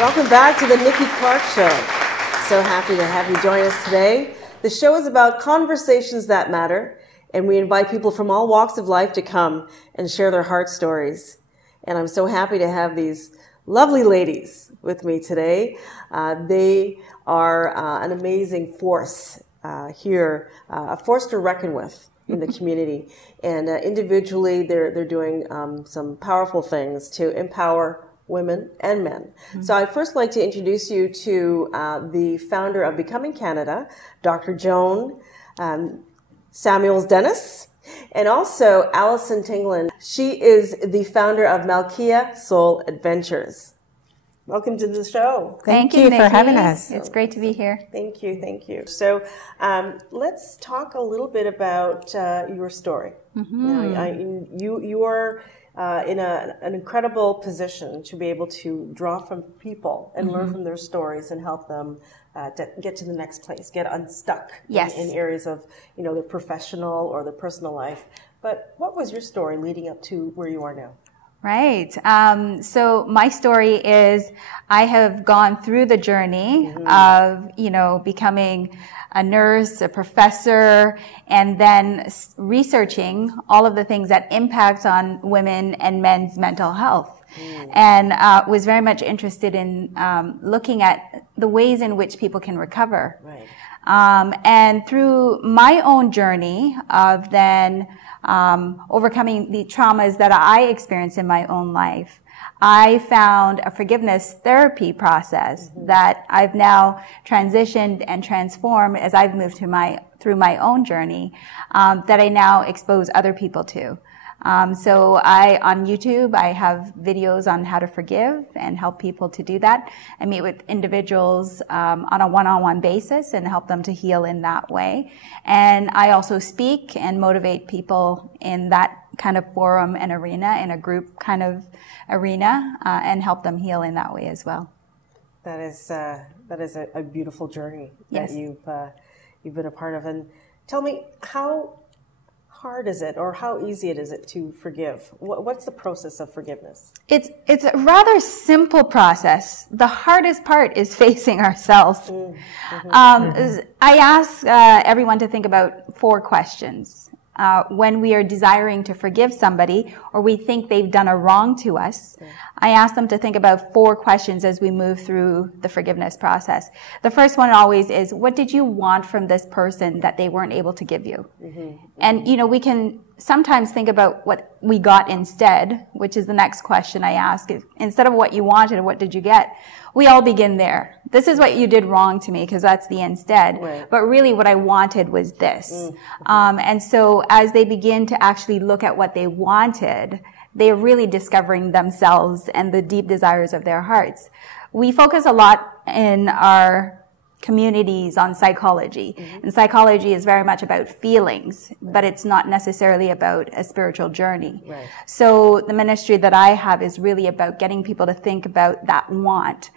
Welcome back to the Nikki Clarke Show. So happy to have you join us today. The show is about conversations that matter, and we invite people from all walks of life to come and share their heart stories. And I'm so happy to have these lovely ladies with me today. They are an amazing force here, a force to reckon with in the community. And individually, they're doing some powerful things to empower women and men. Mm-hmm. So I'd first like to introduce you to the founder of Becoming Canada, Dr. Joan Samuels-Dennis, and also Allison Tinglin. She is the founder of Malkia Soul Adventures. Welcome to the show. Thank you for having us. It's great to be here. Thank you, thank you. So let's talk a little bit about your story. Mm-hmm. You are in an incredible position to be able to draw from people and learn from their stories and help them get to the next place, get unstuck in areas of their professional or their personal life. But what was your story leading up to where you are now? Right. So my story is I have gone through the journey of, becoming a nurse, a professor, and then researching all of the things that impact on women and men's mental health. And was very much interested in looking at the ways in which people can recover. Right. And through my own journey of then overcoming the traumas that I experienced in my own life, I found a forgiveness therapy process that I've now transitioned and transformed as I've moved through my own journey, that I now expose other people to. So on YouTube, I have videos on how to forgive and help people to do that. I meet with individuals on a one-on-one basis and help them to heal in that way. And I also speak and motivate people in that kind of forum and arena, in a group kind of arena, and help them heal in that way as well. That is a beautiful journey that you've been a part of. And tell me, how hard is it, or how easy is it to forgive? What's the process of forgiveness? It's a rather simple process. The hardest part is facing ourselves. I ask everyone to think about 4 questions. When we are desiring to forgive somebody, or we think they've done a wrong to us, I ask them to think about 4 questions as we move through the forgiveness process. The first one always is, what did you want from this person that they weren't able to give you? And, we can sometimes think about what we got instead, which is the next question I ask. Instead of what you wanted, what did you get? We all begin there. This is what you did wrong to me, because that's the instead. Right. But really what I wanted was this. And so as they begin to actually look at what they wanted, they are really discovering themselves and the deep desires of their hearts. We focus a lot in our communities on psychology. And psychology is very much about feelings, but it's not necessarily about a spiritual journey. Right. So the ministry that I have is really about getting people to think about that want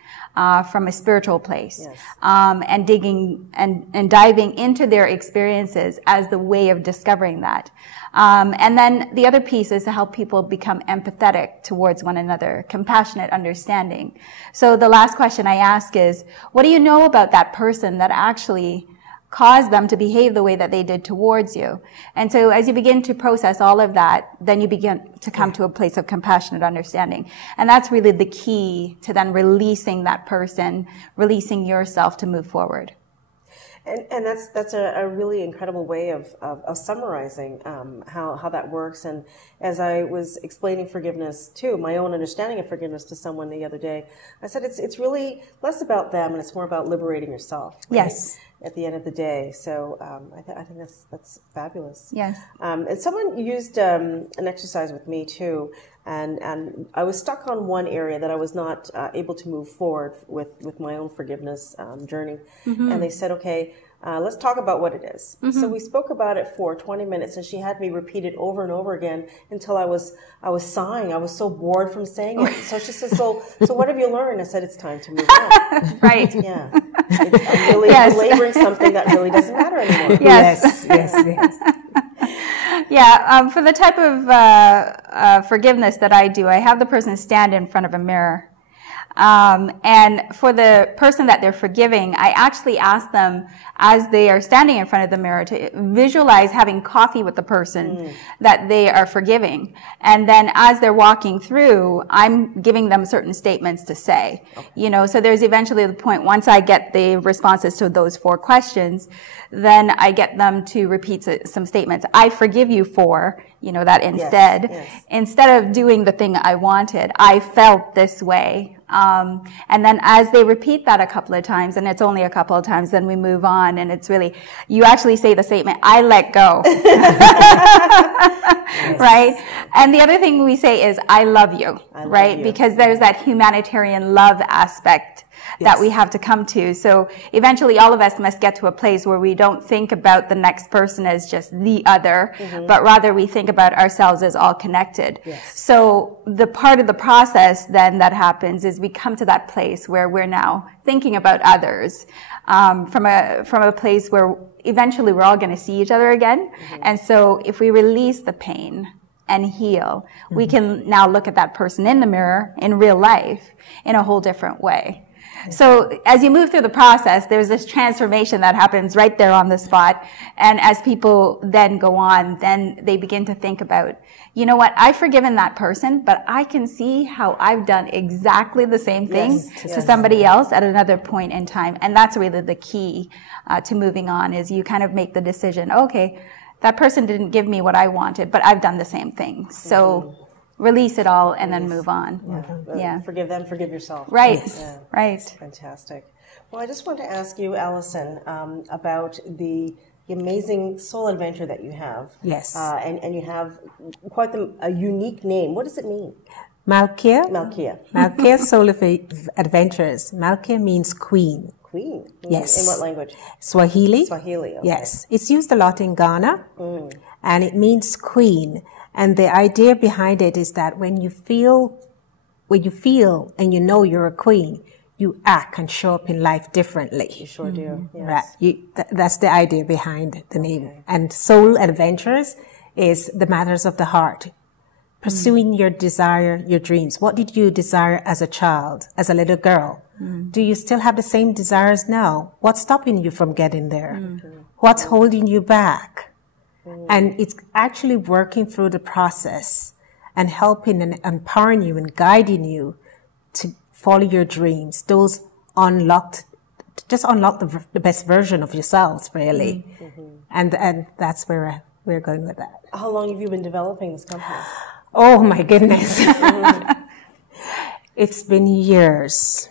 from a spiritual place, and digging and diving into their experiences as the way of discovering that. And then the other piece is to help people become empathetic towards one another, compassionate understanding. So the last question I ask is, what do you know about that person that actually caused them to behave the way that they did towards you? And so as you begin to process all of that, then you begin to come to a place of compassionate understanding. And that's really the key to then releasing that person, releasing yourself to move forward. And that's a really incredible way of summarizing how that works. And as I was explaining forgiveness too, my own understanding of forgiveness to someone the other day, I said it's really less about them and it's more about liberating yourself. Right? Yes. At the end of the day. So I think that's fabulous. Yes. And someone used an exercise with me too, and I was stuck on one area that I was not able to move forward with my own forgiveness journey. And they said, okay, let's talk about what it is. So we spoke about it for 20 minutes, and she had me repeat it over and over again until I was sighing. I was so bored from saying it. So she said, so what have you learned? I said, it's time to move on. Right. Yeah. I'm really belaboring something that really doesn't matter anymore. Yes. Yeah, for the type of forgiveness that I do, I have the person stand in front of a mirror. And for the person that they're forgiving, I actually ask them as they are standing in front of the mirror to visualize having coffee with the person that they are forgiving. And then as they're walking through, I'm giving them certain statements to say, you know, so there's eventually the point, once I get the responses to those 4 questions, then I get them to repeat some statements. I forgive you for, you know, that instead, instead of doing the thing I wanted, I felt this way. And then as they repeat that a couple of times, and it's only a couple of times, then we move on, and it's really, you actually say the statement, I let go. Right? And the other thing we say is, I love you, right? Because there's that humanitarian love aspect that we have to come to. So eventually all of us must get to a place where we don't think about the next person as just the other, but rather we think about ourselves as all connected. So the part of the process then that happens is we come to that place where we're now thinking about others, from a place where eventually we're all going to see each other again. And so if we release the pain and heal, we can now look at that person in the mirror in real life in a whole different way. So as you move through the process, there's this transformation that happens right there on the spot. And as people then go on, then they begin to think about, you know what, I've forgiven that person, but I can see how I've done exactly the same thing to somebody else at another point in time. And that's really the key to moving on, is you kind of make the decision, okay, that person didn't give me what I wanted, but I've done the same thing. So release it all and then move on. Forgive them, forgive yourself. Right, right. Fantastic. Well, I just want to ask you, Allison, about the amazing soul adventure that you have. Yes. And you have quite a unique name. What does it mean? Malkia. Malkia. Malkia Soul Adventures. Malkia means queen. Queen? Yes. In what language? Swahili. Swahili, okay. Yes. It's used a lot in Ghana, and it means queen. And the idea behind it is that when you feel and you know you're a queen, you act and show up in life differently. You sure do. Yes. Right. That's the idea behind the name. And Soul Adventures is the matters of the heart. Pursuing your desire, your dreams. What did you desire as a child, as a little girl? Do you still have the same desires now? What's stopping you from getting there? What's holding you back? And it's actually working through the process and helping and empowering you and guiding you to follow your dreams. Those just unlock the best version of yourselves, really. And that's where we're going with that. How long have you been developing this company? Oh my goodness. It's been years.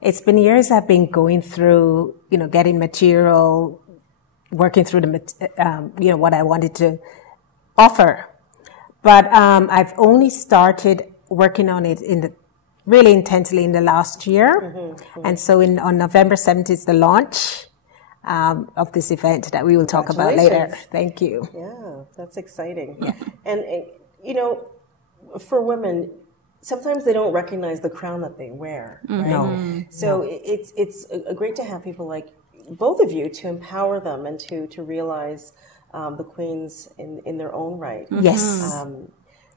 It's been years I've been going through, getting material, working through what I wanted to offer. But I've only started working on it really intensely in the last year. And so on November 7th is the launch of this event that we will talk about later. Thank you. Yeah, that's exciting. Yeah. And for women, sometimes they don't recognize the crown that they wear. Right? No. So it's great to have people like both of you to empower them and to realize the queens in their own right. Yes.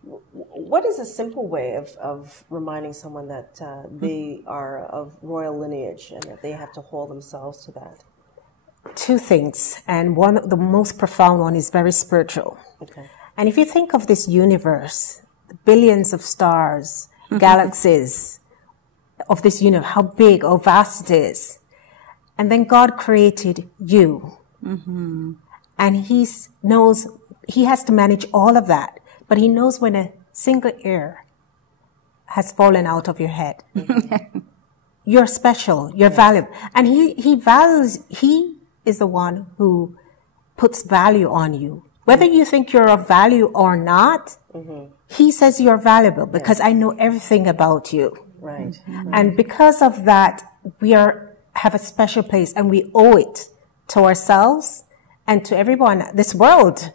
What is a simple way of reminding someone that they are of royal lineage and that they have to hold themselves to that? Two things, and the most profound one is very spiritual. Okay. And if you think of this universe, the billions of stars, galaxies of this universe, how big or vast it is. And then God created you. And He has to manage all of that. But He knows when a single hair has fallen out of your head. You're special. You're valuable. And He is the one who puts value on you. Whether you think you're of value or not, He says you're valuable because I know everything about you. Right. And because of that, we have a special place, and we owe it to ourselves and to everyone, this world,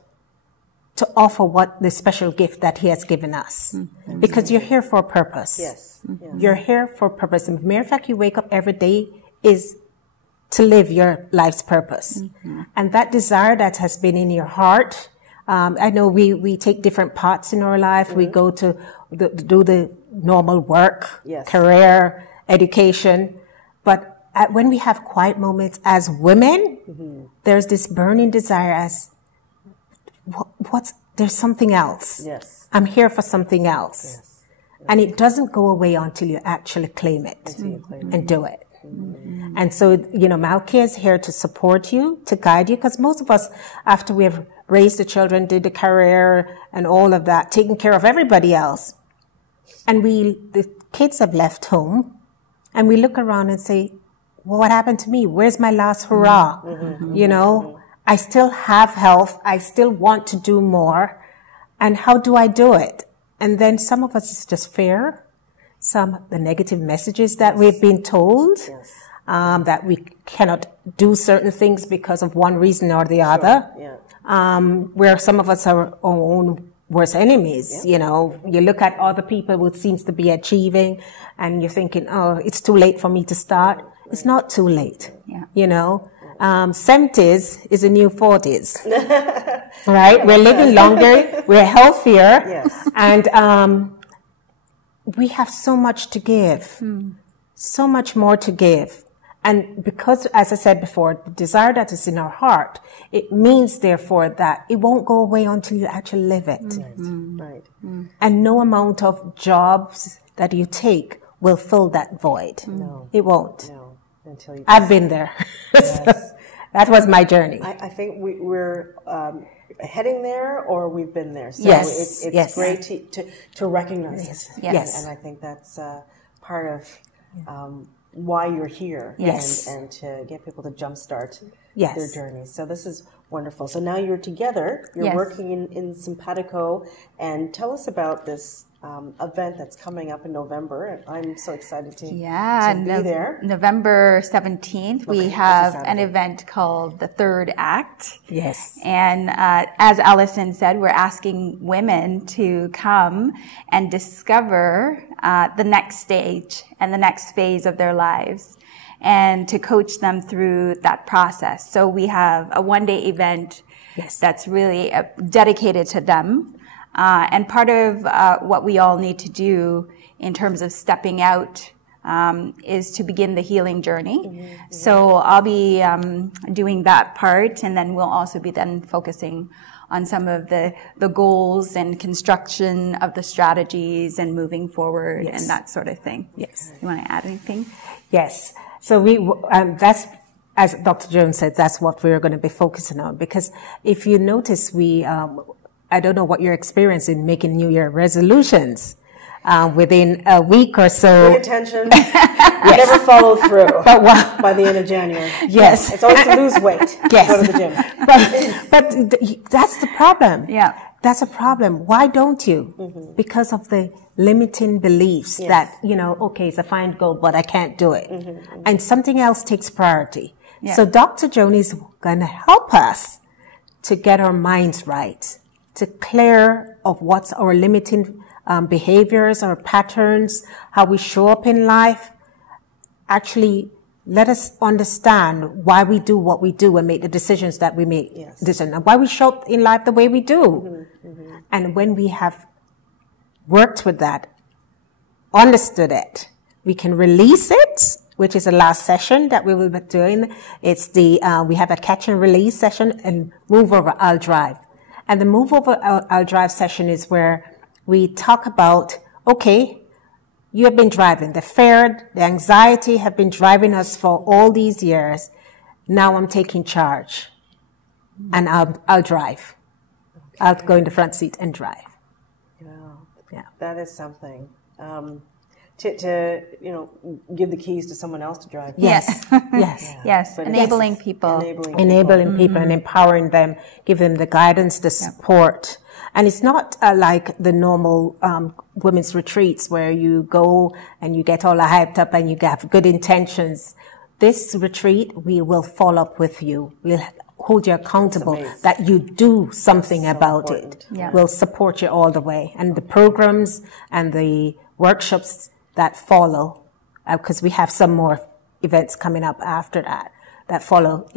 to offer the special gift that He has given us. Because you're here for a purpose. Yes. You're here for a purpose. And the mere fact you wake up every day is to live your life's purpose. And that desire that has been in your heart, I know we take different paths in our life. We go to do the normal work, career, education. But when we have quiet moments as women, there's this burning desire as, there's something else. Yes. I'm here for something else. Yes. And it doesn't go away until you actually claim it and do it. And so, Malkia is here to support you, to guide you, because most of us, after we have raised the children, did the career and all of that, taking care of everybody else, and the kids have left home, and we look around and say, well, what happened to me? Where's my last hurrah? I still have health. I still want to do more. And how do I do it? And then some of us is just fear, the negative messages that we've been told, that we cannot do certain things because of one reason or the other, where some of us are our own worst enemies. You look at other people who seems to be achieving and you're thinking, oh, it's too late for me to start. It's not too late, 70s is a new 40s, right? We're living longer, we're healthier, and we have so much to give, so much more to give. And because, as I said before, the desire that is in our heart, it means, therefore, that it won't go away until you actually live it. Right. And no amount of jobs that you take will fill that void. No. It won't. No. Until you I've been there. Yes. So that was my journey. I think we're heading there, or we've been there. So Yes. it's great to recognize it. Yes. And I think that's part of why you're here. Yes. And to get people to jumpstart Yes. their journeys. So this is wonderful. So now you're together. You're working in Simpatico. And tell us about this event that's coming up in November. And I'm so excited to be there. November 17th, we have an event called The Third Act. Yes. And as Allison said, we're asking women to come and discover the next stage and the next phase of their lives, and to coach them through that process. So we have a one-day event that's really dedicated to them. And part of what we all need to do in terms of stepping out is to begin the healing journey. So I'll be doing that part, and then we'll also be then focusing on some of the goals and construction of the strategies and moving forward and that sort of thing. Yes. You want to add anything? Yes. So that's, as Dr. Joan said, that's what we're going to be focusing on. Because if you notice, I don't know what your experience in making New Year resolutions. Within a week or so. Pay attention. You never follow through. But by the end of January. Yes. It's always to lose weight. Yes. Go to the gym. But that's the problem. Yeah. That's a problem. Why don't you? Because of the limiting beliefs that, okay, it's a fine goal, but I can't do it. And something else takes priority. Yeah. So Dr. Joan is going to help us to get our minds right, to clear of what's our limiting behaviors or patterns, how we show up in life. Actually, let us understand why we do what we do and make the decisions that we make. Yes. And why we show up in life the way we do. And when we have worked with that, understood it, we can release it, which is the last session that we will be doing. It's we have a catch and release session and move over, I'll drive. And the move over, I'll drive session is where we talk about, okay, you have been driving. The fear, the anxiety have been driving us for all these years. Now I'm taking charge, and I'll drive. Okay. I'll go in the front seat and drive. Yeah, that is something. To give the keys to someone else to drive. Yes, yes, yes. Enabling people, enabling people, and empowering them, give them the guidance, the support. And it's not like the normal women's retreats where you go and you get all hyped up and you have good intentions. This retreat, we will follow up with you. We'll hold you accountable that you do something about it. Yeah. We'll support you all the way. And the programs and the workshops that follow, because we have some more events coming up after that follow,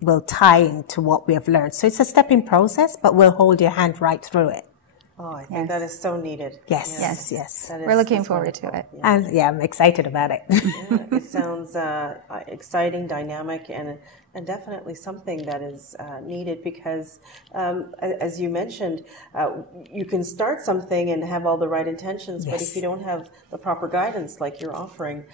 will tie into what we have learned. So it's a stepping process, but we'll hold your hand right through it. Oh, I think that is so needed. Yes, yes. We're looking forward to it. Yeah. And I'm excited about it. Yeah, it sounds exciting, dynamic, and definitely something that is needed because, as you mentioned, you can start something and have all the right intentions, but if you don't have the proper guidance, like you're offering,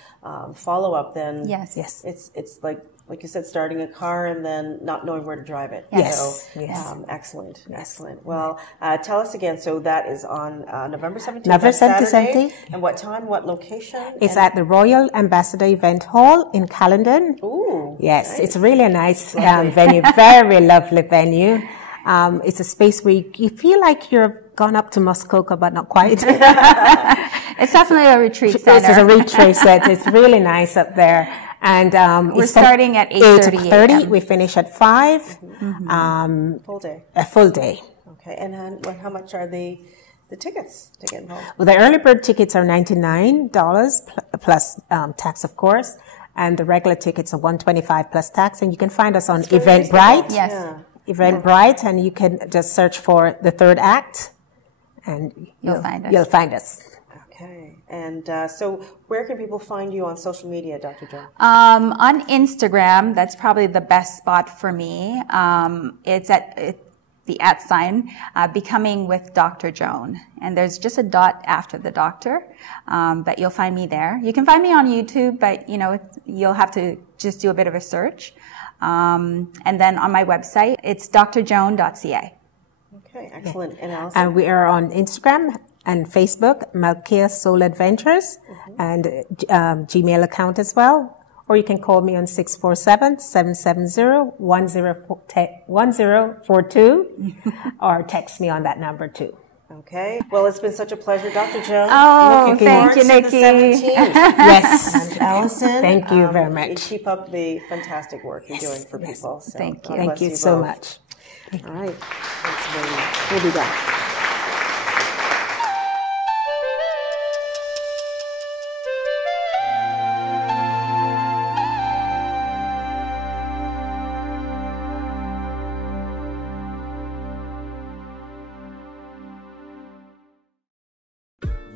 follow up, then it's like you said, starting a car and then not knowing where to drive it. Yes. So, excellent, excellent. Well, tell us again. So that is on November 17th. November Saturday. And what time? What location? It's at the Royal Ambassador Event Hall in Caledon. Ooh. Yes, nice. It's really a nice venue. Very lovely venue. It's a space where you feel like you've gone up to Muskoka, but not quite. It's definitely a retreat center. It's a retreat center. It's really nice up there. And we're starting at 8:30. We finish at 5. Full day. A full day. Okay. And how much are the tickets to get involved? Well, the early bird tickets are $99 plus tax, of course, and the regular tickets are $125 plus tax. And you can find us on Eventbrite. Yes. Yeah. Eventbrite, and you can just search for the third act, and you'll find us. Okay. And so where can people find you on social media, Dr. Joan? On Instagram, that's probably the best spot for me. It's at the @ Becoming with Dr. Joan. And there's just a dot after the doctor, but you'll find me there. You can find me on YouTube, but you'll have to just do a bit of a search. And then on my website, it's drjoan.ca. Okay, excellent. And Allison? And we are on Instagram and Facebook, Malkia Soul Adventures, and Gmail account as well. Or you can call me on 647-770-1042 or text me on that number too. Okay. Well, it's been such a pleasure, Dr. Joan. Oh, thank you, Nikki. Yes. And Allison. Thank you very much. You keep up the fantastic work you're doing for people. So thank you. Thank you so much. All right. We'll be back.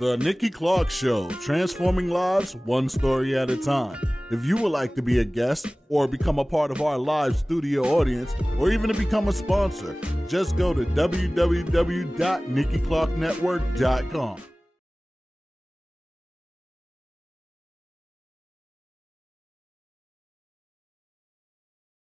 The Nikki Clarke Show, transforming lives one story at a time. If you would like to be a guest or become a part of our live studio audience or even to become a sponsor, just go to www.NikkiClarkeNetwork.com.